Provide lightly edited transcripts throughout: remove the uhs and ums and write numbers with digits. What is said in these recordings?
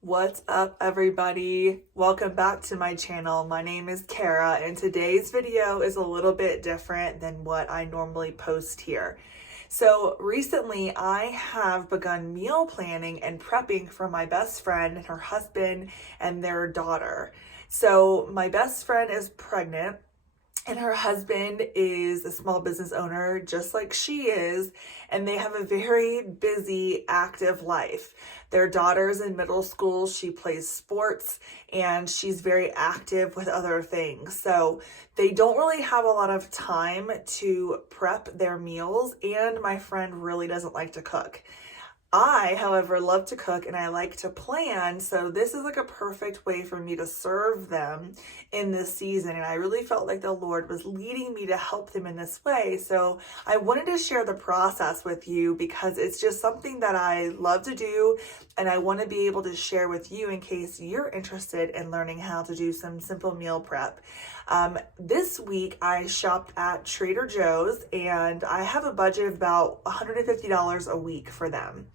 What's up, everybody? Welcome back to my channel. My name is Kara, and today's video is a little bit different than what I normally post here. So recently I have begun meal planning and prepping for my best friend and her husband and their daughter. So my best friend is pregnant and her husband is a small business owner just like she is, and they have a very busy, active life. Their daughter's in middle school, she plays sports, and she's very active with other things. So they don't really have a lot of time to prep their meals, and my friend really doesn't like to cook. I, however, love to cook and I like to plan, so this is like a perfect way for me to serve them in this season, and I really felt like the Lord was leading me to help them in this way. So I wanted to share the process with you because it's just something that I love to do, and I want to be able to share with you in case you're interested in learning how to do some simple meal prep. This week I shopped at Trader Joe's, and I have a budget of about $150 a week for them.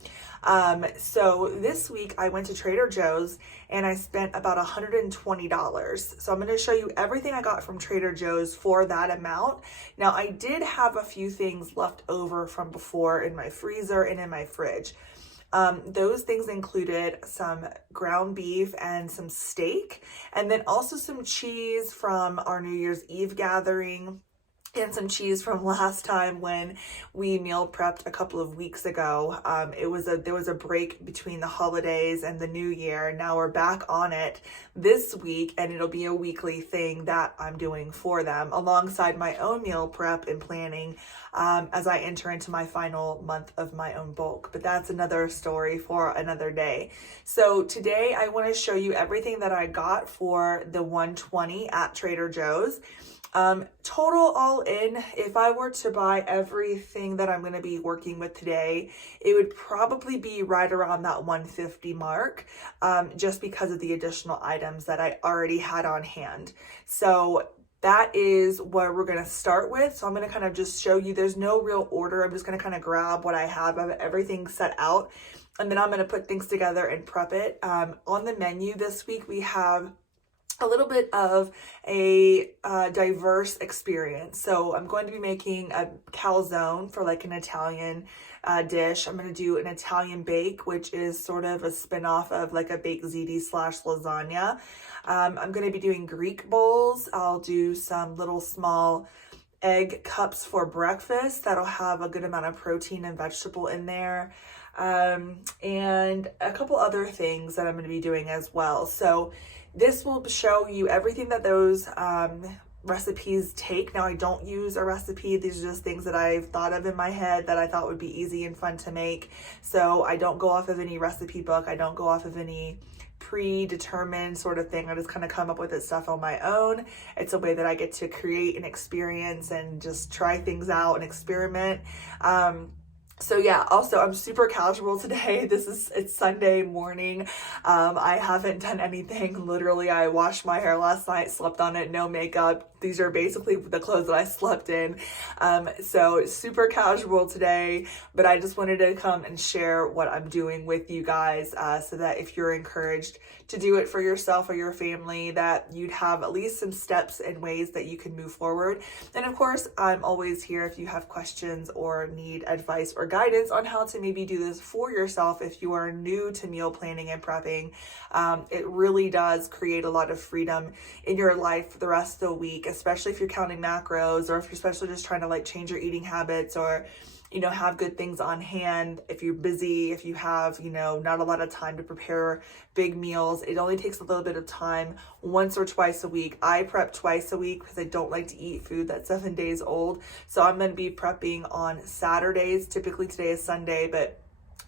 So this week I went to Trader Joe's and I spent about $120. So I'm going to show you everything I got from Trader Joe's for that amount. Now, I did have a few things left over from before in my freezer and in my fridge. Those things included some ground beef and some steak, and then also some cheese from our New Year's Eve gathering, and some cheese from last time when we meal prepped a couple of weeks ago. There was a break between the holidays and the new year. Now we're back on it this week, and it'll be a weekly thing that I'm doing for them alongside my own meal prep and planning as I enter into my final month of my own bulk. But that's another story for another day. So today I want to show you everything that I got for the $120 at Trader Joe's. Total all in, if I were to buy everything that I'm going to be working with today, it would probably be right around that $150 mark, just because of the additional items that I already had on hand. So that is where we're going to start with. So I'm going to kind of just show you, there's no real order. I'm just going to kind of grab what I have. I have everything set out, and then I'm going to put things together and prep it. On the menu this week, we have a little bit of a diverse experience. So I'm going to be making a calzone for like an Italian dish. I'm going to do an Italian bake, which is sort of a spin-off of like a baked ziti / lasagna. I'm going to be doing Greek bowls. I'll do some little small egg cups for breakfast that'll have a good amount of protein and vegetable in there. And a couple other things that I'm going to be doing as well. So this will show you everything that those recipes take. Now, I don't use a recipe. These are just things that I've thought of in my head that I thought would be easy and fun to make. So I don't go off of any recipe book. I don't go off of any predetermined sort of thing. I just kind of come up with this stuff on my own. It's a way that I get to create an experience and just try things out and experiment. So yeah, also I'm super casual today. It's Sunday morning. I haven't done anything. Literally, I washed my hair last night, slept on it, no makeup. These are basically the clothes that I slept in. So super casual today, but I just wanted to come and share what I'm doing with you guys, so that if you're encouraged to do it for yourself or your family, that you'd have at least some steps and ways that you can move forward. And of course, I'm always here if you have questions or need advice or guidance on how to maybe do this for yourself if you are new to meal planning and prepping. It really does create a lot of freedom in your life for the rest of the week, especially if you're counting macros, or if you're especially just trying to like change your eating habits, or have good things on hand. If you're busy, if you have, not a lot of time to prepare big meals, it only takes a little bit of time once or twice a week. I prep twice a week because I don't like to eat food that's 7 days old. So I'm going to be prepping on Saturdays. Typically today is Sunday, but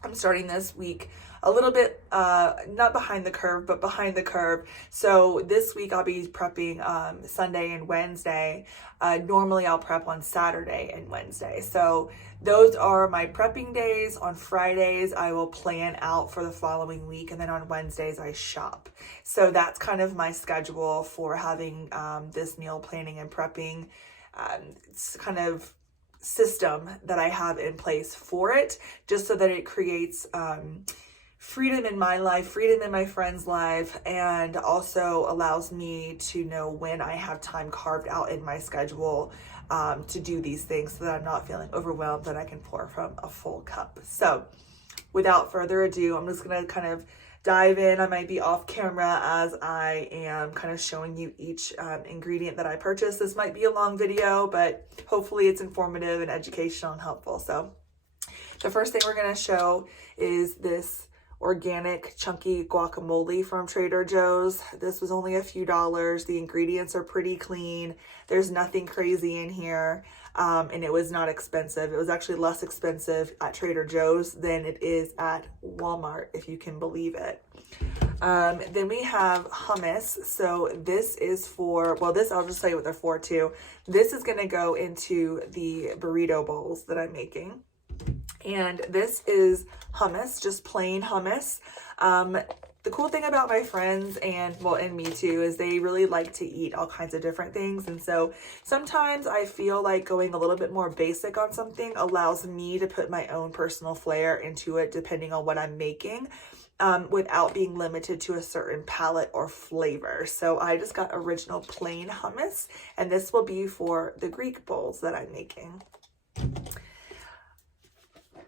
I'm starting this week a little bit, not behind the curve, but behind the curve. So this week I'll be prepping Sunday and Wednesday. Normally I'll prep on Saturday and Wednesday. So those are my prepping days. On Fridays, I will plan out for the following week. And then on Wednesdays, I shop. So that's kind of my schedule for having this meal planning and prepping. It's kind of system that I have in place for it, just so that it creates freedom in my life, freedom in my friend's life, and also allows me to know when I have time carved out in my schedule to do these things so that I'm not feeling overwhelmed, that I can pour from a full cup. So without further ado, I'm just gonna kind of dive in. I might be off camera as I am kind of showing you each ingredient that I purchased. This might be a long video, but hopefully it's informative and educational and helpful. So the first thing we're gonna show is this organic chunky guacamole from Trader Joe's. This was only a few dollars. The ingredients are pretty clean. There's nothing crazy in here. And it was not expensive. It was actually less expensive at Trader Joe's than it is at Walmart, if you can believe it. Then we have hummus. So this is for, well, this, I'll just tell you what they're for too. This is gonna go into the burrito bowls that I'm making. And this is hummus, just plain hummus. The cool thing about my friends and me too is they really like to eat all kinds of different things. And so sometimes I feel like going a little bit more basic on something allows me to put my own personal flair into it depending on what I'm making, without being limited to a certain palette or flavor. So I just got original plain hummus, and this will be for the Greek bowls that I'm making.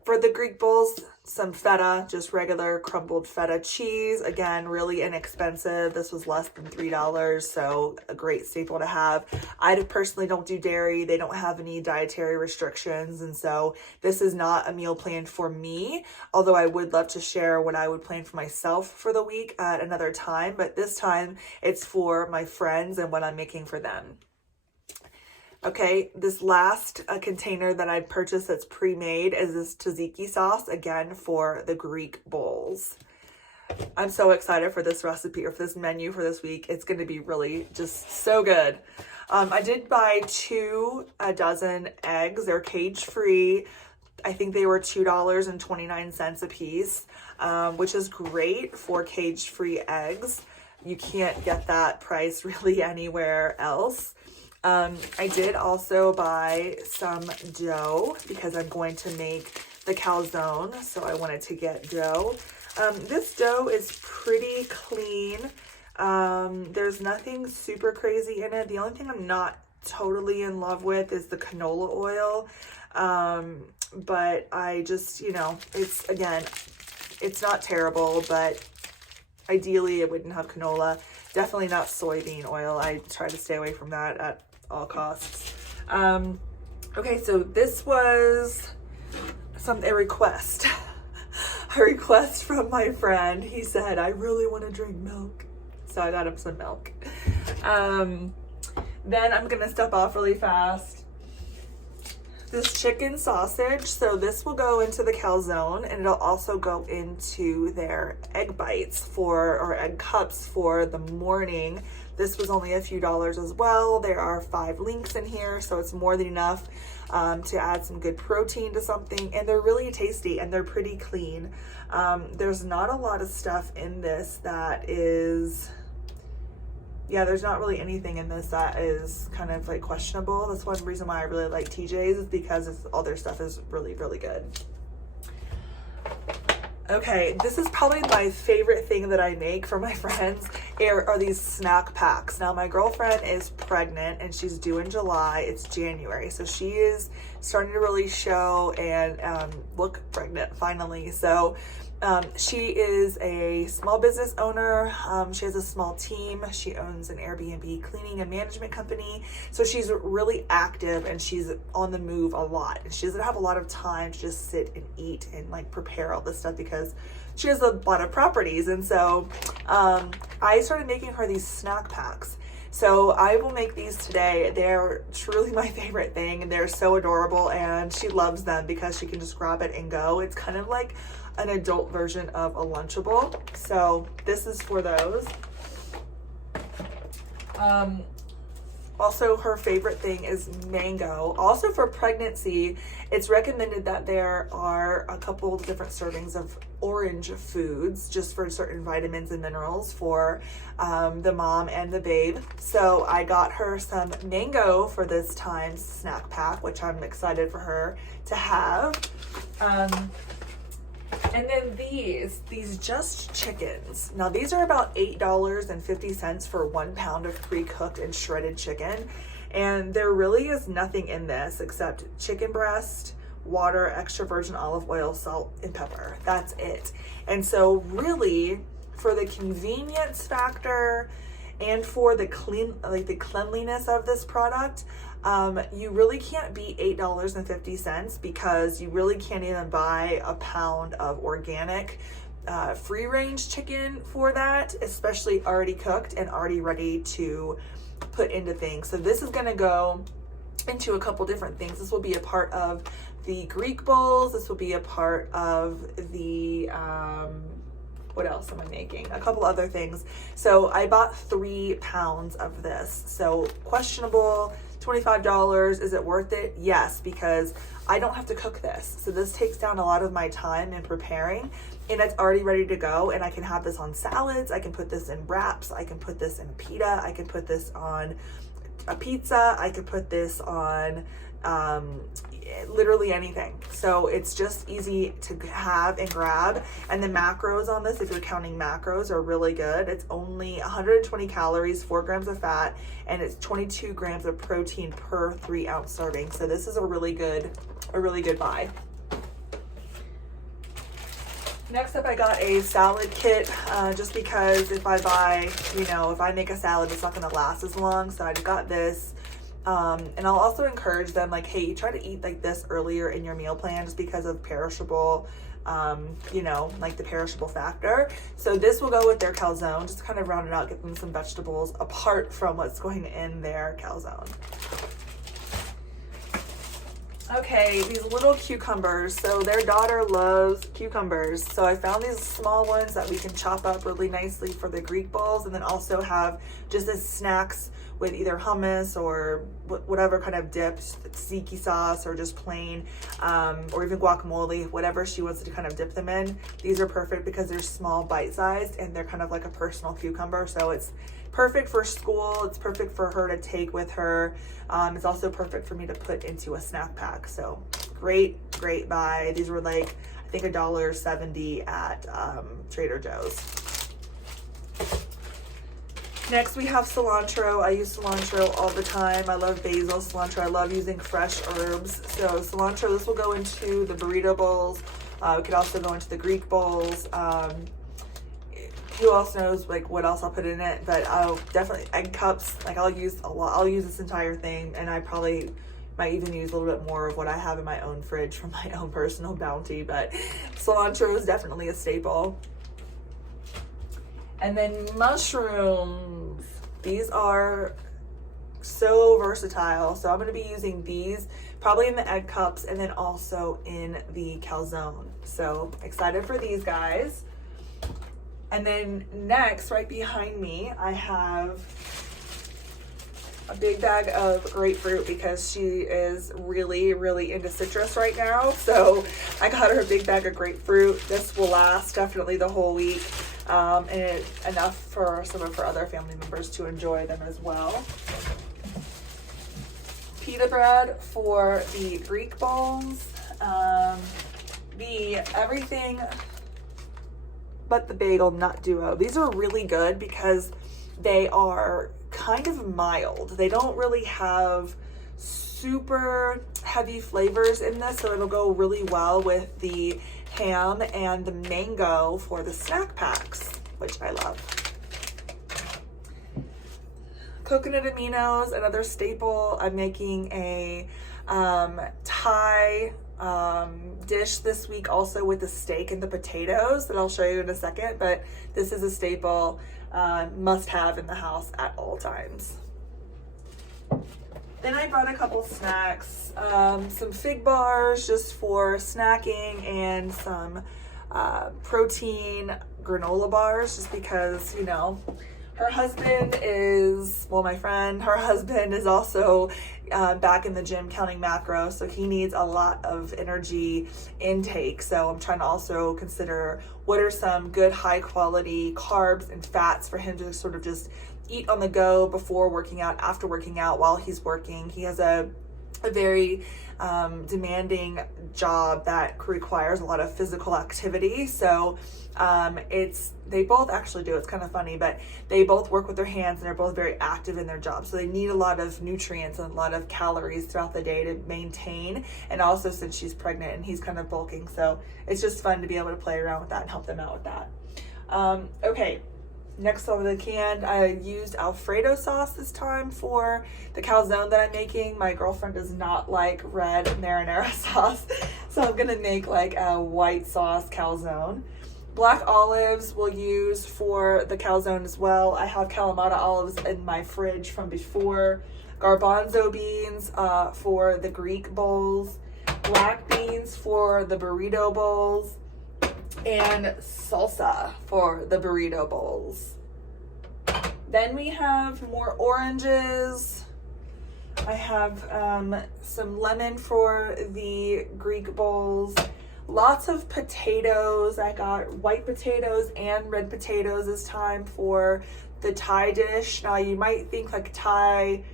For the Greek bowls, some feta, just regular crumbled feta cheese. Again, really inexpensive. This was less than $3, so a great staple to have. I personally don't do dairy. They don't have any dietary restrictions, and so this is not a meal plan for me, although I would love to share what I would plan for myself for the week at another time, but this time it's for my friends and what I'm making for them. Okay, this last container that I purchased that's pre-made is this Tzatziki sauce, again, for the Greek bowls. I'm so excited for this recipe, or for this menu for this week. It's going to be really just so good. I did buy 2 dozen eggs. They're cage-free. I think they were $2.29 a piece, which is great for cage-free eggs. You can't get that price really anywhere else. I did also buy some dough because I'm going to make the calzone, so I wanted to get dough. This dough is pretty clean. There's nothing super crazy in it. The only thing I'm not totally in love with is the canola oil. But I just, it's not terrible, but ideally it wouldn't have canola. Definitely not soybean oil. I try to stay away from that at all costs. Okay, so this was a request. A request from my friend. He said, I really want to drink milk. So I got him some milk. Then I'm gonna step off really fast. This chicken sausage, so this will go into the calzone, and it'll also go into their egg bites or egg cups for the morning. This was only a few dollars as well. There are 5 links in here, so it's more than enough to add some good protein to something, and they're really tasty and they're pretty clean. There's not a lot of stuff in this that is, there's not really anything in this that is kind of like questionable. That's one reason why I really like TJ's, is because all their stuff is really, really good. Okay, this is probably my favorite thing that I make for my friends are these snack packs. Now, my girlfriend is pregnant and she's due in July. It's January, so she is starting to really show and look pregnant finally. So she is a small business owner. She has a small team. She owns an Airbnb cleaning and management company. So she's really active and she's on the move a lot. And she doesn't have a lot of time to just sit and eat and like prepare all this stuff because she has a lot of properties. And so I started making her these snack packs. So I will make these today. They're truly my favorite thing, and they're so adorable, and she loves them because she can just grab it and go. It's kind of like an adult version of a Lunchable. So this is for those. Also, her favorite thing is mango. Also for pregnancy, it's recommended that there are a couple different servings of orange foods just for certain vitamins and minerals for the mom and the babe. So I got her some mango for this time's snack pack, which I'm excited for her to have. And then these just chickens. Now these are about $8.50 for 1 pound of pre-cooked and shredded chicken. And there really is nothing in this except chicken breast, water, extra virgin olive oil, salt, and pepper. That's it. And so really, for the convenience factor and for the cleanliness of this product, you really can't beat $8.50 because you really can't even buy a pound of organic free range chicken for that, especially already cooked and already ready to put into things. So this is going to go into a couple different things. This will be a part of the Greek bowls. This will be a part of the what else am I making? A couple other things. So I bought 3 pounds of this. So questionable, $25. Is it worth it? Yes, because I don't have to cook this. So this takes down a lot of my time in preparing, and it's already ready to go. And I can have this on salads. I can put this in wraps. I can put this in pita. I can put this on a pizza. I could put this on literally anything. So it's just easy to have and grab. And the macros on this, if you're counting macros, are really good. It's only 120 calories, 4 grams of fat, and it's 22 grams of protein per 3-ounce serving. So this is a really good buy. Next up, I got a salad kit, just because if I buy, if I make a salad, it's not going to last as long. So I got this. And I'll also encourage them, like, hey, try to eat like this earlier in your meal plan just because of perishable, like the perishable factor. So this will go with their calzone, just to kind of round it out, get them some vegetables apart from what's going in their calzone. Okay, these little cucumbers. So their daughter loves cucumbers. So I found these small ones that we can chop up really nicely for the Greek bowls, and then also have just as snacks with either hummus or whatever kind of dips, tzatziki sauce, or just plain, or even guacamole, whatever she wants to kind of dip them in. These are perfect because they're small, bite-sized, and they're kind of like a personal cucumber. So it's perfect for school. It's perfect for her to take with her. It's also perfect for me to put into a snack pack. So great buy. These were like, I think $1.70 at Trader Joe's. Next, we have cilantro. I use cilantro all the time. I love basil, cilantro. I love using fresh herbs. So cilantro, this will go into the burrito bowls. It could also go into the Greek bowls. Who else knows like what else I'll put in it? But I'll definitely, egg cups, like I'll use a lot. I'll use this entire thing, and I probably might even use a little bit more of what I have in my own fridge from my own personal bounty. But cilantro is definitely a staple. And then mushrooms. These are so versatile. So I'm going to be using these probably in the egg cups and then also in the calzone. So excited for these guys. And then next, right behind me, I have a big bag of grapefruit because she is really into citrus right now. So I got her a big bag of grapefruit. This will last definitely the whole week. And enough for some of her other family members to enjoy them as well. Pita bread for the Greek bowls. The everything but the bagel nut duo. These are really good because they are kind of mild. They don't really have super heavy flavors in this, so it'll go really well with the ham and the mango for the snack packs, which I love. Coconut Aminos, another staple. I'm making a Thai dish this week also with the steak and the potatoes that I'll show you in a second, but this is a staple, must have in the house at all times. Then I brought a couple snacks, some fig bars just for snacking, and some protein granola bars just because, her husband is, well, my friend, her husband is also back in the gym counting macros, so he needs a lot of energy intake. So I'm trying to also consider what are some good high quality carbs and fats for him to sort of just eat on the go before working out, after working out, while he's working. He has a a very demanding job that requires a lot of physical activity. So they both actually do, it's kind of funny, but they both work with their hands and they're both very active in their job. So they need a lot of nutrients and a lot of calories throughout the day to maintain. And also since she's pregnant and he's kind of bulking. So it's just fun to be able to play around with that and help them out with that. Okay. Next on the can, I used Alfredo sauce this time for the calzone that I'm making. My girlfriend does not like red marinara sauce, so I'm gonna make like a white sauce calzone. Black olives we'll use for the calzone as well. I have Kalamata olives in my fridge from before. Garbanzo beans for the Greek bowls. Black beans for the burrito bowls. And salsa for the burrito bowls. Then we have more oranges. I have some lemon for the Greek bowls. Lots of potatoes. I got white potatoes and red potatoes this time for the Thai dish. Now you might think like Thai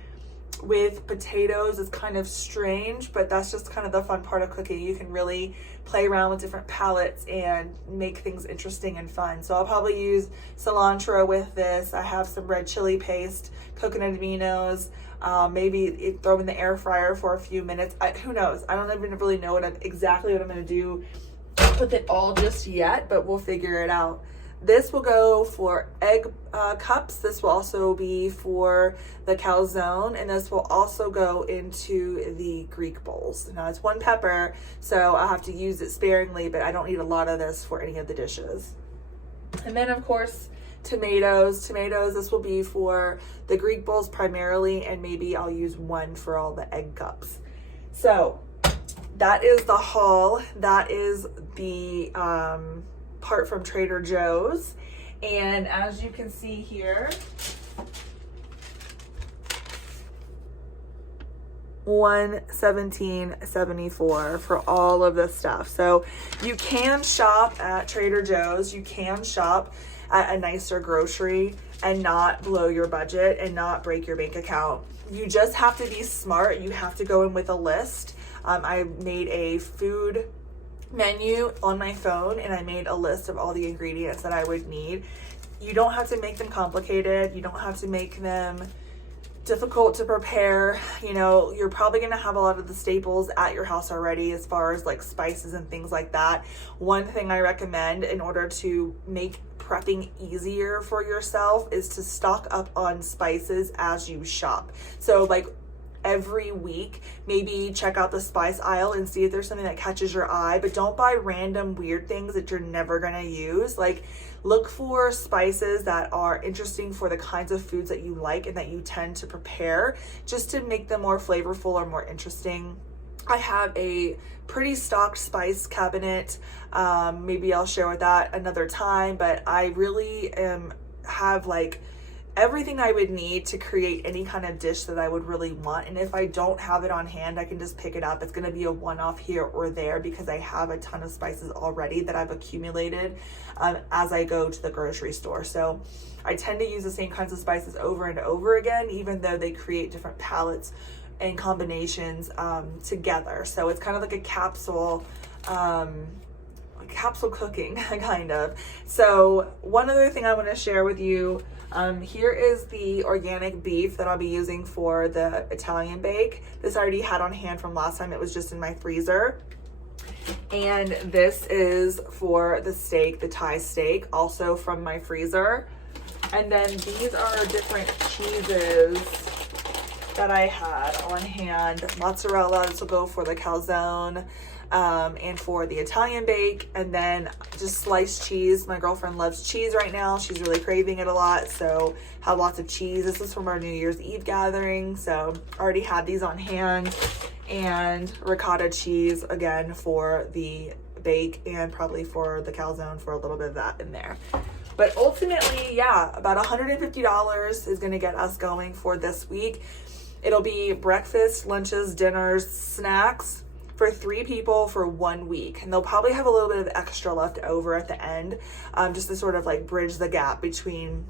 with potatoes is kind of strange, but that's just kind of the fun part of cooking. You can really play around with different palettes and make things interesting and fun. So I'll probably use cilantro with this. I have some red chili paste, coconut aminos, maybe throw them in the air fryer for a few minutes. Who knows? I don't even really know exactly what I'm going to do with it all just yet, but we'll figure it out. This will go for egg cups. This will also be for the calzone, and this will also go into the Greek bowls. Now it's 1 pepper, so I'll have to use it sparingly, but I don't need a lot of this for any of the dishes. And then of course, tomatoes. This will be for the Greek bowls primarily, and maybe I'll use 1 for all the egg cups. So that is the haul. That is the part from Trader Joe's, and as you can see here, $117.74 for all of this stuff. So you can shop at Trader Joe's, you can shop at a nicer grocery and not blow your budget and not break your bank account. You just have to be smart. You have to go in with a list. I made a food menu on my phone and I made a list of all the ingredients that I would need. You don't have to make them complicated. You don't have to make them difficult to prepare. You know, you're probably going to have a lot of the staples at your house already as far as like spices and things like that. One thing I recommend in order to make prepping easier for yourself is to stock up on spices as you shop. So like every week, maybe check out the spice aisle and see if there's something that catches your eye, but don't buy random weird things that you're never gonna use. Like, look for spices that are interesting for the kinds of foods that you like and that you tend to prepare, just to make them more flavorful or more interesting. I have a pretty stocked spice cabinet. Maybe I'll share with that another time, but I really have like everything I would need to create any kind of dish that I would really want. And if I don't have it on hand, I can just pick it up. It's going to be a one-off here or there because I have a ton of spices already that I've accumulated as I go to the grocery store. So I tend to use the same kinds of spices over and over again, even though they create different palettes and combinations together. So it's kind of like a capsule cooking kind of. So one other thing I want to share with you, here is the organic beef that I'll be using for the Italian bake. This I already had on hand from last time. It was just in my freezer. And this is for the steak, the Thai steak, also from my freezer. And then these are different cheeses that I had on hand. Mozzarella, this will go for the calzone, and for the Italian bake, and then just sliced cheese. My girlfriend loves cheese right now. She's really craving it a lot, so have lots of cheese. This is from our New Year's Eve gathering, so already had these on hand. And ricotta cheese again for the bake, and probably for the calzone for a little bit of that in there. But ultimately, yeah, about $150 is gonna get us going for this week. It'll be breakfast, lunches, dinners, snacks for 3 people for 1 week. And they'll probably have a little bit of extra left over at the end, just to sort of like bridge the gap between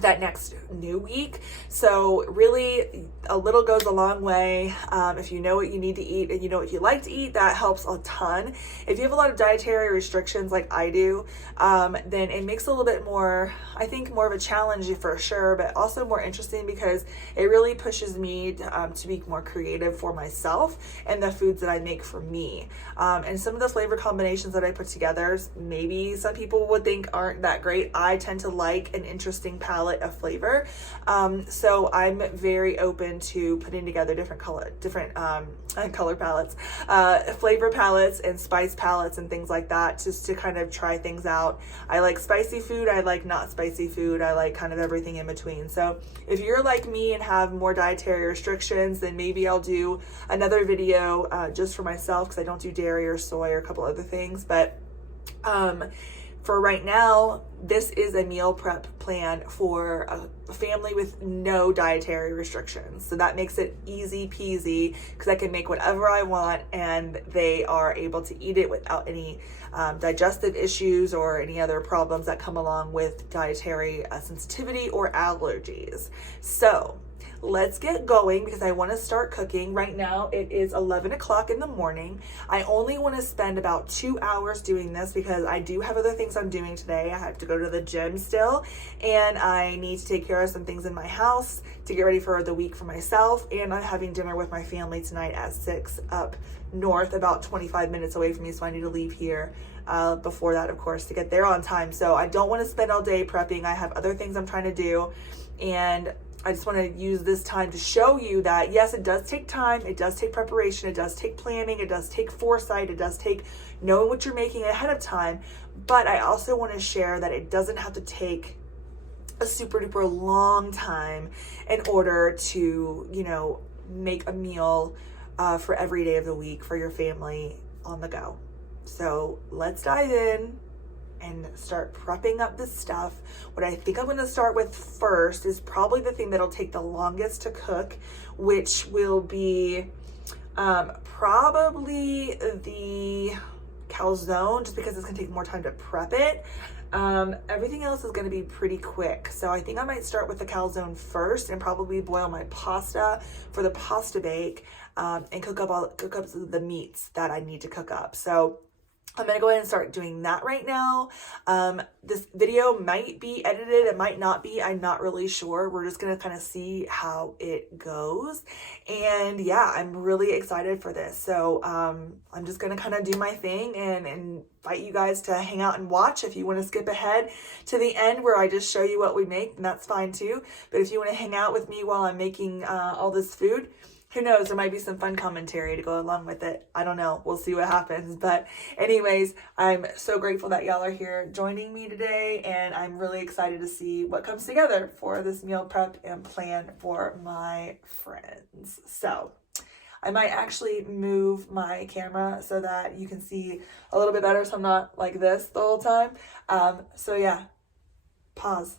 that next new week. So really a little goes a long way. If you know what you need to eat and you know what you like to eat, that helps a ton. If you have a lot of dietary restrictions like I do, then it makes it a little bit more, I think, more of a challenge for sure, but also more interesting because it really pushes me to be more creative for myself and the foods that I make for me. And some of the flavor combinations that I put together, maybe some people would think aren't that great. I tend to like an interesting palette of flavor. So I'm very open to putting together different color palettes, flavor palettes and spice palettes and things like that, just to kind of try things out. I like spicy food. I like not spicy food. I like kind of everything in between. So if you're like me and have more dietary restrictions, then maybe I'll do another video just for myself, because I don't do dairy or soy or a couple other things. But for right now, this is a meal prep plan for a family with no dietary restrictions. So that makes it easy peasy, because I can make whatever I want and they are able to eat it without any digestive issues or any other problems that come along with dietary sensitivity or allergies. So let's get going, because I want to start cooking. Right now it is 11 o'clock in the morning. I only want to spend about 2 hours doing this because I do have other things I'm doing today. I have to go to the gym still, and I need to take care of some things in my house to get ready for the week for myself. And I'm having dinner with my family tonight at 6 up north, about 25 minutes away from me. So I need to leave here before that, of course, to get there on time. So I don't want to spend all day prepping. I have other things I'm trying to do, and I just want to use this time to show you that, yes, it does take time. It does take preparation. It does take planning. It does take foresight. It does take knowing what you're making ahead of time. But I also want to share that it doesn't have to take a super duper long time in order to, make a meal for every day of the week for your family on the go. So let's dive in and start prepping up this stuff. What I think I'm going to start with first is probably the thing that'll take the longest to cook, which will be probably the calzone, just because it's going to take more time to prep it. Everything else is going to be pretty quick. So I think I might start with the calzone first and probably boil my pasta for the pasta bake, and cook up the meats that I need to cook up. So I'm going to go ahead and start doing that right now. This video might be edited. It might not be. I'm not really sure. We're just going to kind of see how it goes. And yeah, I'm really excited for this. So I'm just going to kind of do my thing and invite you guys to hang out and watch. If you want to skip ahead to the end where I just show you what we make, then that's fine too. But if you want to hang out with me while I'm making all this food, who knows, there might be some fun commentary to go along with it. I don't know. We'll see what happens. But anyways, I'm so grateful that y'all are here joining me today, and I'm really excited to see what comes together for this meal prep and plan for my friends. So I might actually move my camera so that you can see a little bit better, so I'm not like this the whole time. So yeah, pause.